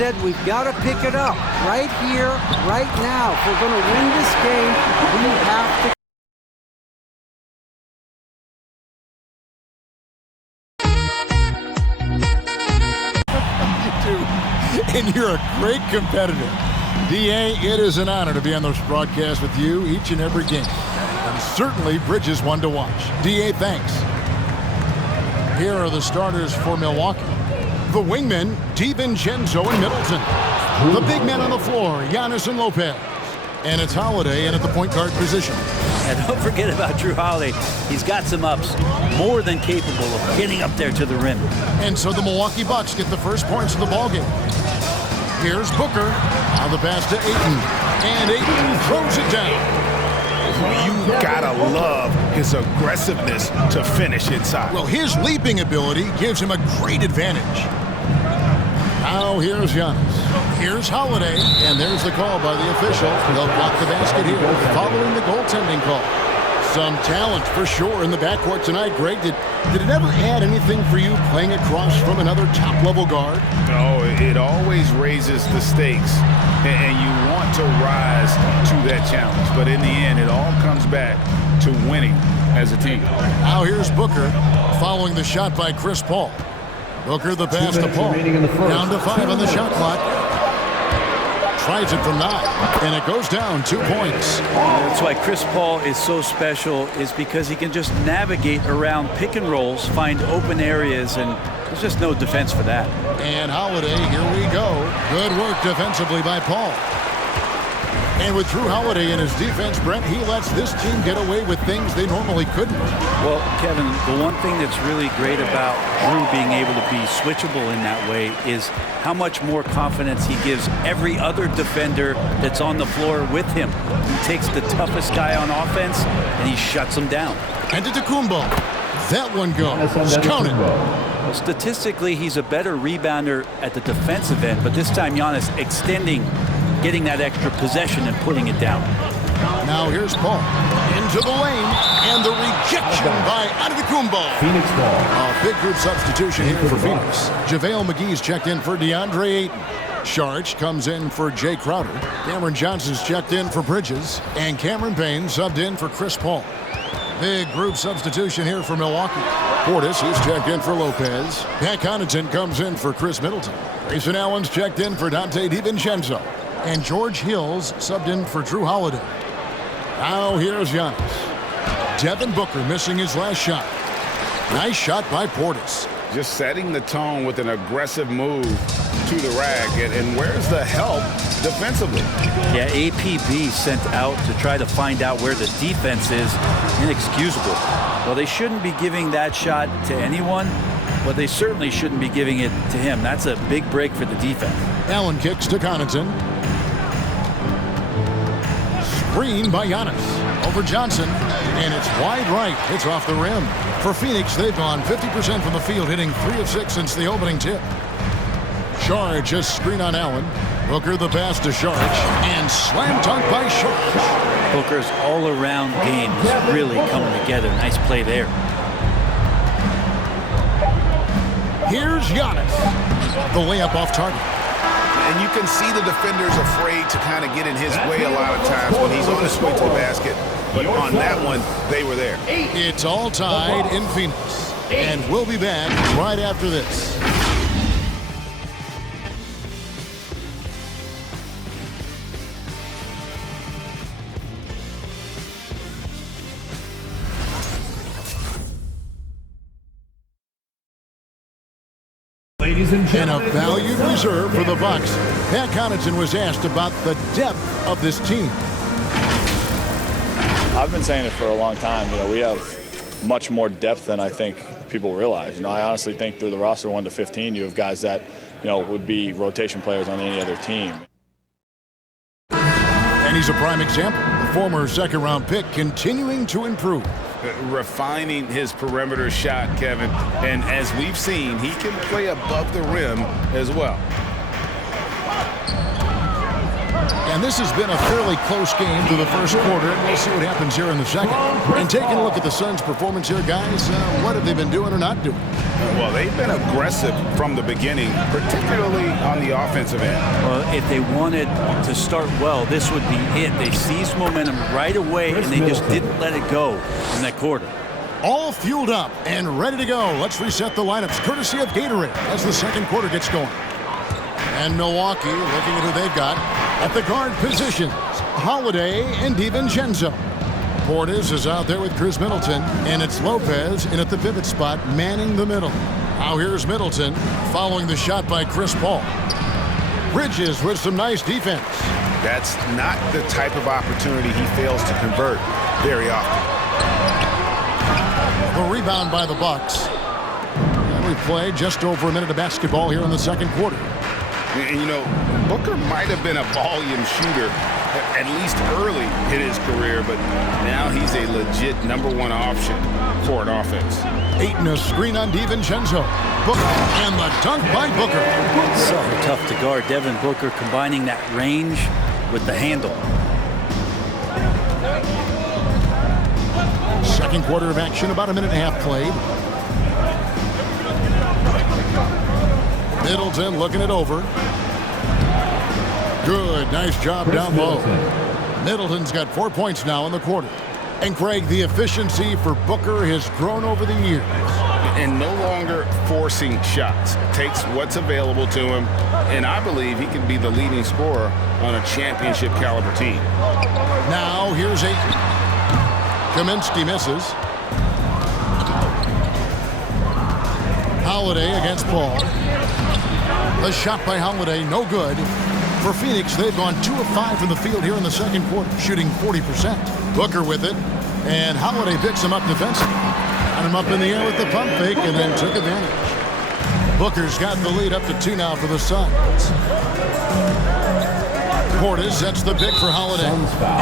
said we've got to pick it up right here, right now. If we're going to win this game, we have to. And you're a great competitor. D.A., it is an honor to be on this broadcast with you each and every game. And certainly Bridges one to watch. D.A., thanks. Here are the starters for Milwaukee. The wingmen, DiVincenzo and Middleton. The big men on the floor, Giannis and Lopez. And it's Holiday in at the point guard position. And don't forget about Drew Holiday. He's got some ups, more than capable of getting up there to the rim. And so the Milwaukee Bucks get the first points of the ballgame. Here's Booker. Now the pass to Ayton. And Ayton throws it down. You gotta love his aggressiveness to finish inside. Well, his leaping ability gives him a great advantage. Now here's Giannis. Here's Holiday. And there's the call by the official. They'll block the basket here following the goaltending call. Some talent for sure in the backcourt tonight, Greg. Did it ever add anything for you playing across from another top-level guard? No, it always raises the stakes, and you want to rise to that challenge. But in the end, it all comes back to winning as a team. Now here's Booker following the shot by Chris Paul. Booker the pass to Paul. Down to 5 on the shot clock. Tries it from 9, and it goes down 2 points. That's why Chris Paul is so special, is because he can just navigate around pick and rolls, find open areas, and there's just no defense for that. And Holiday, here we go. Good work defensively by Paul. And with Drew Holiday in his defense, Brent, he lets this team get away with things they normally couldn't. Well, Kevin, the one thing that's really great about Drew being able to be switchable in that way is how much more confidence he gives every other defender that's on the floor with him. He takes the toughest guy on offense, and he shuts him down. And to Kumbo. That one goes. Count it. Well, statistically, he's a better rebounder at the defensive end, but this time Giannis extending, getting that extra possession and putting it down. Now here's Paul into the lane, and the rejection by Antetokounmpo. Phoenix ball. A big group substitution here for Phoenix. JaVale McGee's checked in for DeAndre Ayton. Sharch comes in for Jay Crowder. Cameron Johnson's checked in for Bridges, and Cameron Payne subbed in for Chris Paul. Big group substitution here for Milwaukee. Portis, who's checked in for Lopez. Pat Connaughton comes in for Chris Middleton. Grayson Allen's checked in for Dante DiVincenzo. And George Hill's subbed in for Drew Holiday. Now here's Giannis. Devin Booker missing his last shot. Nice shot by Portis. Just setting the tone with an aggressive move to the rack. And where's the help defensively? Yeah, APB sent out to try to find out where the defense is. Inexcusable. Well, they shouldn't be giving that shot to anyone, but they certainly shouldn't be giving it to him. That's a big break for the defense. Allen kicks to Connaughton. Screen by Giannis over Johnson, and it's wide right. It's off the rim. For Phoenix, they've gone 50% from the field, hitting 3 of 6 since the opening tip. Sharch just screen on Allen. Booker the pass to Sharch, and slam dunk by Sharch. Booker's all-around game is really coming together. Nice play there. Here's Giannis. The layup off target. And you can see the defenders afraid to kind of get in his way a lot of times when he's on his way to the basket. But on that one, they were there. It's all tied in Phoenix. And we'll be back right after this. Ladies and And a gentlemen, valued reserve for the Bucks. Pat Connaughton was asked about the depth of this team. I've been saying it for a long time. We have much more depth than I think people realize. I honestly think through the roster 1 to 15, you have guys that, would be rotation players on any other team. And he's a prime example. The former second-round pick continuing to improve. Refining his perimeter shot, Kevin. And as we've seen, he can play above the rim as well. And this has been a fairly close game through the first quarter, and we'll see what happens here in the second. And taking a look at the Suns' performance here, guys, what have they been doing or not doing? Well, they've been aggressive from the beginning, particularly on the offensive end. Well, if they wanted to start well, this would be it. They seized momentum right away, and they just didn't let it go in that quarter. All fueled up and ready to go. Let's reset the lineups, courtesy of Gatorade, as the second quarter gets going. And Milwaukee looking at who they've got at the guard positions. Holiday and DiVincenzo. Portis is out there with Chris Middleton, and it's Lopez in at the pivot spot, manning the middle. Now here's Middleton following the shot by Chris Paul. Bridges with some nice defense. That's not the type of opportunity he fails to convert very often. The rebound by the Bucks. And we played just over a minute of basketball here in the second quarter. And, you know, Booker might have been a volume shooter, at least early in his career, but now he's a legit #1 option for an offense. Ayton a screen on DiVincenzo. Booker and the dunk by Booker. So tough to guard. Devin Booker combining that range with the handle. Second quarter of action, about a minute and a half played. Middleton looking it over. Good, nice job down low. Middleton's got 4 points now in the quarter. And Craig, the efficiency for Booker has grown over the years. And no longer forcing shots. Takes what's available to him, and I believe he can be the leading scorer on a championship caliber team. Now here's Ayton. Kaminsky misses. Holiday against Paul. The shot by Holiday, no good. For Phoenix, they've gone 2 of 5 from the field here in the second quarter, shooting 40%. Booker with it, and Holiday picks him up defensively. Got him up in the air with the pump fake, and then took advantage. Booker's got the lead up to 2 now for the Suns. Portis sets the pick for Holiday.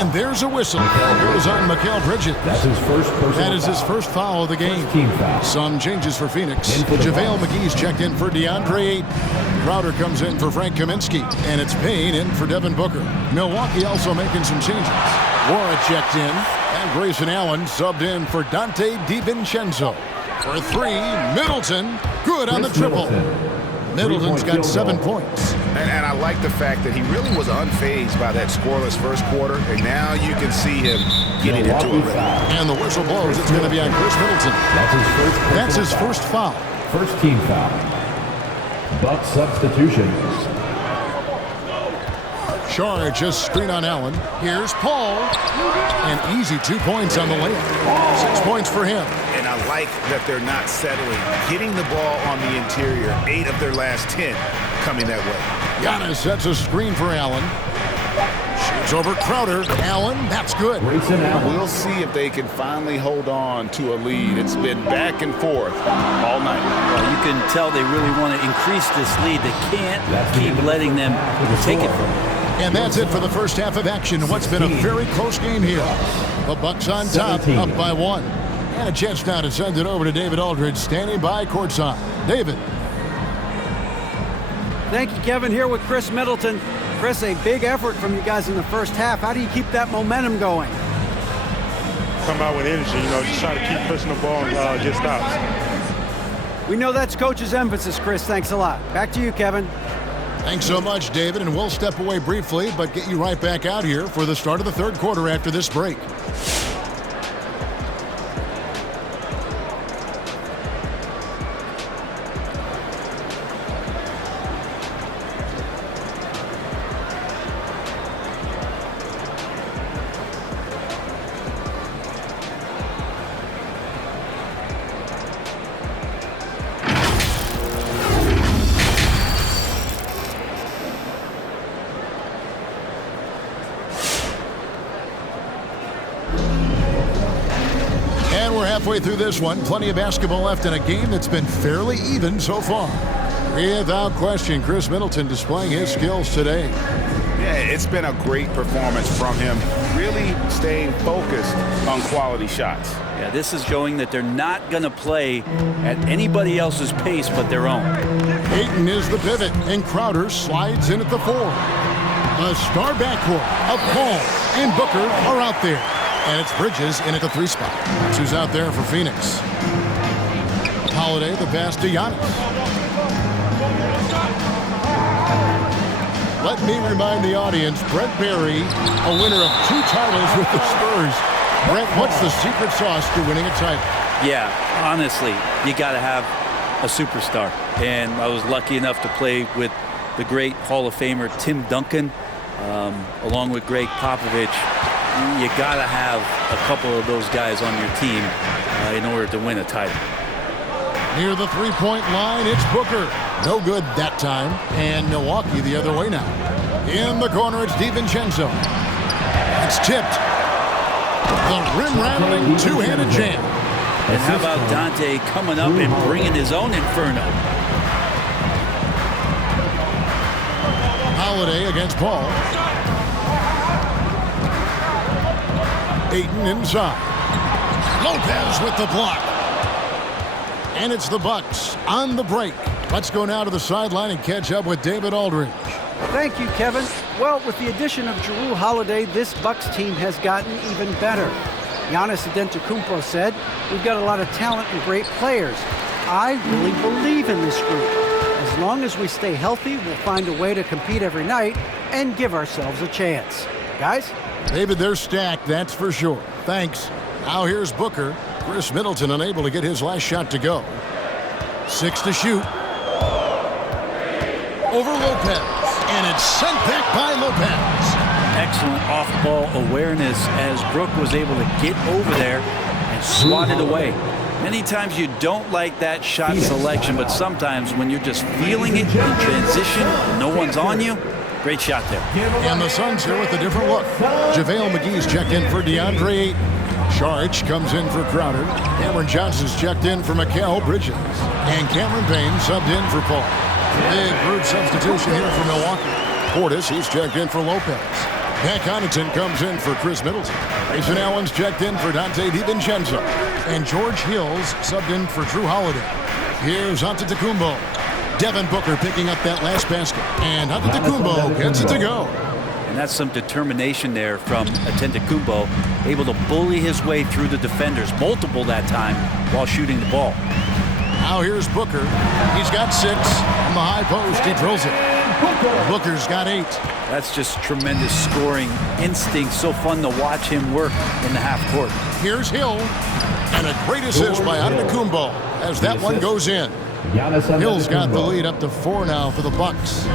And there's a whistle. Goes on Mikal Bridges. That is his first foul of the game. Some changes for Phoenix. JaVale McGee's checked in for DeAndre Ayton. Crowder comes in for Frank Kaminsky. And it's Payne in for Devin Booker. Milwaukee also making some changes. Wara checked in. And Grayson Allen subbed in for Dante DiVincenzo. For 3, Middleton. Good on the triple. Middleton's got 7 points. And I like the fact that he really was unfazed by that scoreless first quarter, and now you can see him getting into it. And the whistle blows. It's going to be on Chris Middleton. That's his first foul. First team foul. Buck substitution. Charge, just screen on Allen. Here's Paul. And easy 2 points on the layup. 6 points for him. And I like that they're not settling. Getting the ball on the interior, 8 of their last 10 coming that way. Giannis sets a screen for Allen. Shoots over Crowder. Allen, that's good. We'll see if they can finally hold on to a lead. It's been back and forth all night. Well, you can tell they really want to increase this lead. They can't keep letting them take it from them. And that's it for the first half of action in what's been a very close game here. The Bucks on top, up by 1. And a chance now to send it over to David Aldridge, standing by courtside. David. Thank you, Kevin. Here with Chris Middleton. Chris, a big effort from you guys in the first half. How do you keep that momentum going? Come out with energy, just try to keep pushing the ball and get stops. We know that's coach's emphasis, Chris. Thanks a lot. Back to you, Kevin. Thanks so much, David, and we'll step away briefly, but get you right back out here for the start of the third quarter after this break. Halfway through this one, plenty of basketball left in a game that's been fairly even so far. Without question, Chris Middleton displaying his skills today. Yeah, it's been a great performance from him, really staying focused on quality shots. Yeah, this is showing that they're not going to play at anybody else's pace but their own. Ayton is the pivot, and Crowder slides in at the 4. The star backcourt of Paul and Booker are out there. And it's Bridges in at the 3 spot. That's who's out there for Phoenix. Holiday, the pass to Giannis. Let me remind the audience, Brent Barry, a winner of 2 titles with the Spurs. Brent, what's the secret sauce to winning a title? Yeah, honestly, you got to have a superstar. And I was lucky enough to play with the great Hall of Famer Tim Duncan, along with Greg Popovich. You got to have a couple of those guys on your team in order to win a title. Near the 3-point line, it's Booker. No good that time. And Milwaukee the other way now. In the corner, it's DiVincenzo. It's tipped. The rim-rattling two-handed jam. And how about Dante coming up and bringing his own inferno? Holiday against Paul. Ayton inside. Lopez with the block. And it's the Bucks on the break. Let's go now to the sideline and catch up with David Aldridge. Thank you, Kevin. Well, with the addition of Jrue Holiday, this Bucks team has gotten even better. Giannis Antetokounmpo said, "We've got a lot of talent and great players. I really believe in this group. As long as we stay healthy, we'll find a way to compete every night and give ourselves a chance." Guys? David, they're stacked, that's for sure. Thanks. Now here's Booker. Chris Middleton unable to get his last shot to go. 6 to shoot. Over Lopez. And it's sent back by Lopez. Excellent off-ball awareness as Brook was able to get over there and swat it away. Many times you don't like that shot selection, but sometimes when you're just feeling it in transition, no one's on you, great shot there. And the Suns here with a different look. JaVale McGee's checked in for DeAndre Ayton. Sharch comes in for Crowder. Cameron Johnson's checked in for Mikal Bridges. And Cameron Payne subbed in for Paul. Big group substitution here for Milwaukee. Portis, he's checked in for Lopez. Pat Connaughton comes in for Chris Middleton. Grayson Allen's checked in for Dante DiVincenzo. And George Hill's subbed in for Jrue Holiday. Here's Antetokounmpo. Devin Booker picking up that last basket. And Antetokounmpo gets it to go. And that's some determination there from Antetokounmpo, able to bully his way through the defenders, multiple that time, while shooting the ball. Now here's Booker. He's got 6. On the high post, he drills it. Booker's got 8. That's just tremendous scoring instinct. So fun to watch him work in the half court. Here's Hill. And a great assist by Antetokounmpo as that one goes in. Hill's got the lead up to 4 now for the Bucks.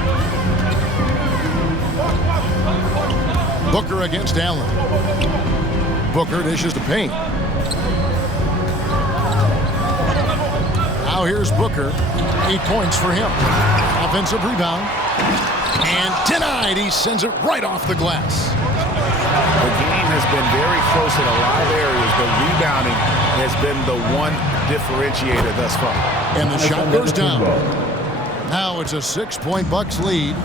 Booker against Allen. Booker dishes to Payne. Now here's Booker. 8 points for him. Offensive rebound. And denied. He sends it right off the glass. The game has been very close in a lot of areas, but rebounding has been the one differentiator thus far. And the shot goes down. Now it's a 6-point Bucks lead.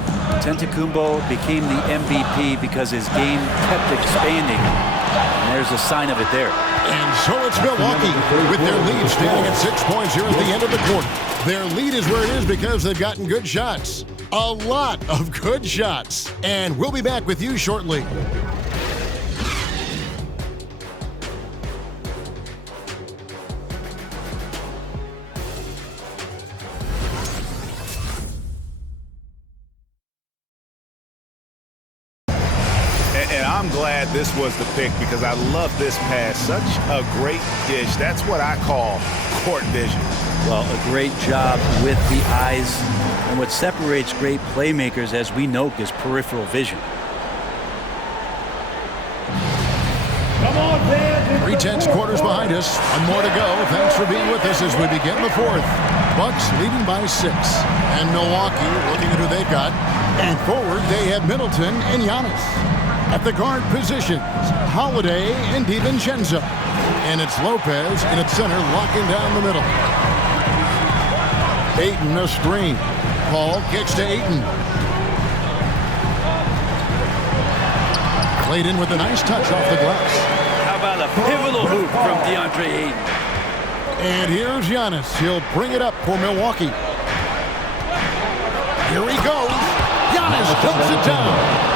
Antetokounmpo became the MVP because his game kept expanding. And there's a sign of it there. And so it's Milwaukee with their lead standing at 6 points here at the end of the quarter. Their lead is where it is because they've gotten good shots. A lot of good shots. And we'll be back with you shortly. And I'm glad this was the pick because I love this pass. Such a great dish. That's what I call court vision. Well, a great job with the eyes. And what separates great playmakers, as we know, is peripheral vision. 3/10 quarters behind us. One more to go. Thanks for being with us as we begin the 4th. Bucks leading by 6. And Milwaukee looking at who they've got. And forward, they have Middleton and Giannis. At the guard positions, Holiday and DiVincenzo. And it's Lopez in its center, locking down the middle. Ayton a screen. Paul kicks to Ayton. Played in with a nice touch off the glass. How about a pivotal hoop from DeAndre Ayton? And here's Giannis. He'll bring it up for Milwaukee. Here he goes. Giannis dumps it down.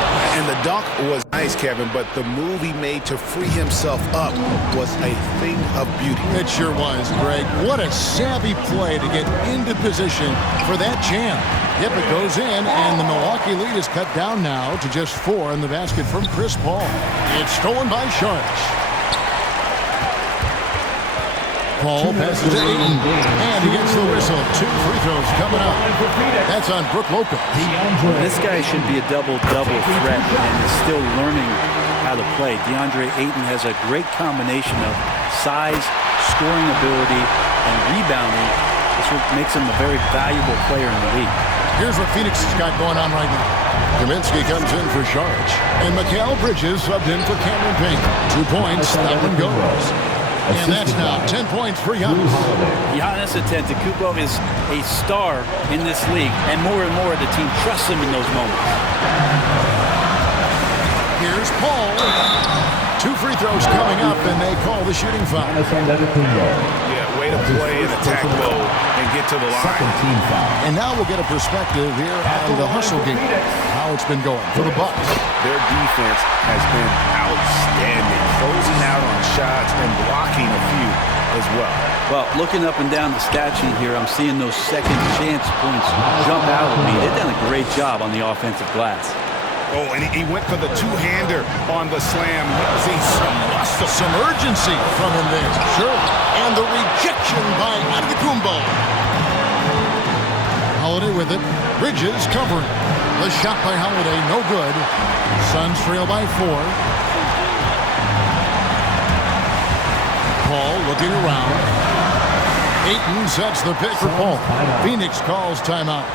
dunk was nice, Kevin, but the move he made to free himself up was a thing of beauty. It sure was, Greg. What a savvy play to get into position for that jam. Yep, it goes in, and the Milwaukee lead is cut down now to just 4 in the basket from Chris Paul. It's stolen by Sharks. Paul passes to Ayton, and he gets the whistle. 2 free throws coming up. That's on Brook Lopez. This guy should be a double-double threat and is still learning how to play. DeAndre Ayton has a great combination of size, scoring ability, and rebounding. This makes him a very valuable player in the league. Here's what Phoenix has got going on right now. Kaminsky comes in for Sharge, and Mikal Bridges subbed in for Cameron Payne. 2 points, that one goes. And that's now 10 points for Giannis. Giannis Antetokounmpo is a star in this league, and more the team trusts him in those moments. Here's Paul. 2 free throws coming up, and they call the shooting foul. Yeah, way to play in attack mode and get to the line. And now we'll get a perspective here on the hustle game, how it's been going for the Bucks. Their defense has been outstanding, closing out on shots and blocking a few as well. Well, looking up and down the stat sheet here, I'm seeing those second chance points jump out at me. They've done a great job on the offensive glass. Oh, and he went for the two-hander on the slam. Using Some urgency from him there. Sure. And the rejection by Antetokounmpo. Holiday with it. Bridges covering. The shot by Holiday, no good. Suns trail by 4. Paul looking around. Ayton sets the pick for Paul. Phoenix calls timeout.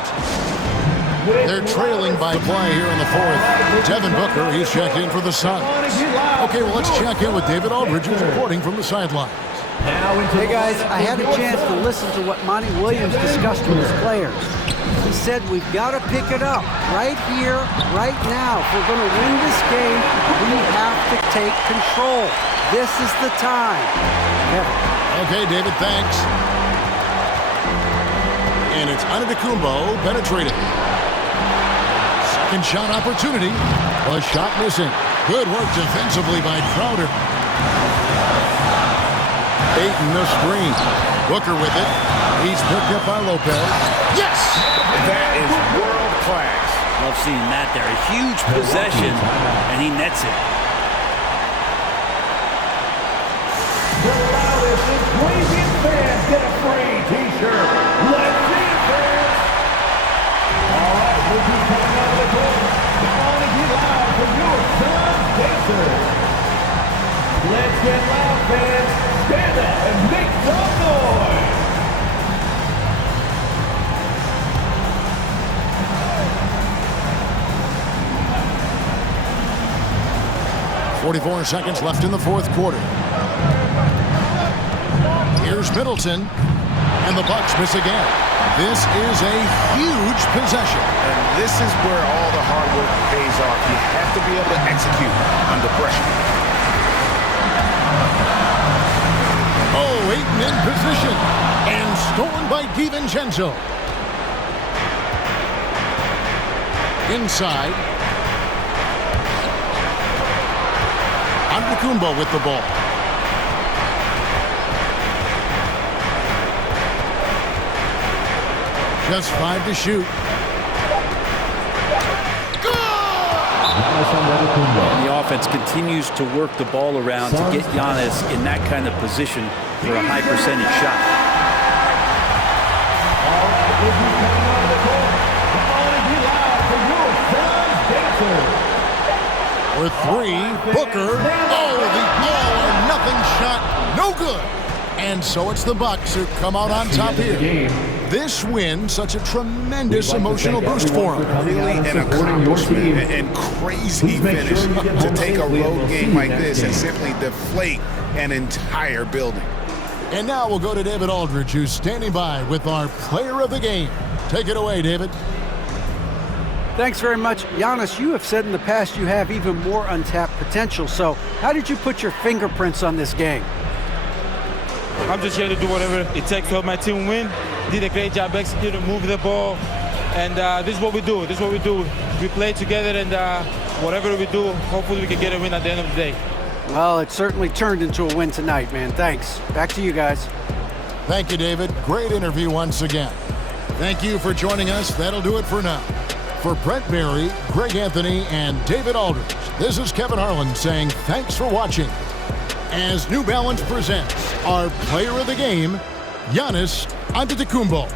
They're trailing by play here in the 4th. Devin Booker, he's checked in for the Suns. Okay, well, let's check in with David Aldridge, who's reporting from the sidelines. Hey, guys, I had a chance to listen to what Monty Williams discussed with his players. He said we've got to pick it up right here, right now. If we're going to win this game, we have to take control. This is the time. Kevin. Okay, David, thanks. And it's Antetokounmpo penetrating. Second shot opportunity. A shot missing. Good work defensively by Crowder. Ayton the screen. Booker with it. He's picked up by Lopez. Yes! That is world class. Love seeing that there. A huge possession, and he nets it. The loudest and craziest fans get a free t-shirt. Let's see, fans. All right, we'll be coming out of the court. Come on and get loud for your Suns Pacers. Let's get loud, fans. Stand up and make some noise. 44 seconds left in the 4th quarter. Here's Middleton, and the Bucks miss again. This is a huge possession. And this is where all the hard work pays off. You have to be able to execute under pressure. Oh, Ayton in position, and stolen by DiVincenzo. Inside. Antetokounmpo with the ball. Just 5 to shoot. And the offense continues to work the ball around to get Giannis in that kind of position for a high percentage shot. All right, we'll be coming out of the court. Come on and get loud for your Suns Pacers. With 3, Booker. Oh, the all-or-nothing shot, no good. And so it's the Bucks who come out on top here. This win, such a tremendous emotional boost for them. Really an accomplishment and crazy finish to take a road game like this and simply deflate an entire building. And now we'll go to David Aldridge, who's standing by with our player of the game. Take it away, David. Thanks very much. Giannis, you have said in the past you have even more untapped potential. So how did you put your fingerprints on this game? I'm just here to do whatever it takes to help my team win. Did a great job executing, moving the ball, And this is what we do. This is what we do. We play together, and whatever we do, hopefully we can get a win at the end of the day. Well, it certainly turned into a win tonight, man. Thanks. Back to you guys. Thank you, David. Great interview once again. Thank you for joining us. That'll do it for now. For Brent Berry, Greg Anthony, and David Aldridge, this is Kevin Harlan saying thanks for watching. As New Balance presents our player of the game, Giannis Antetokounmpo.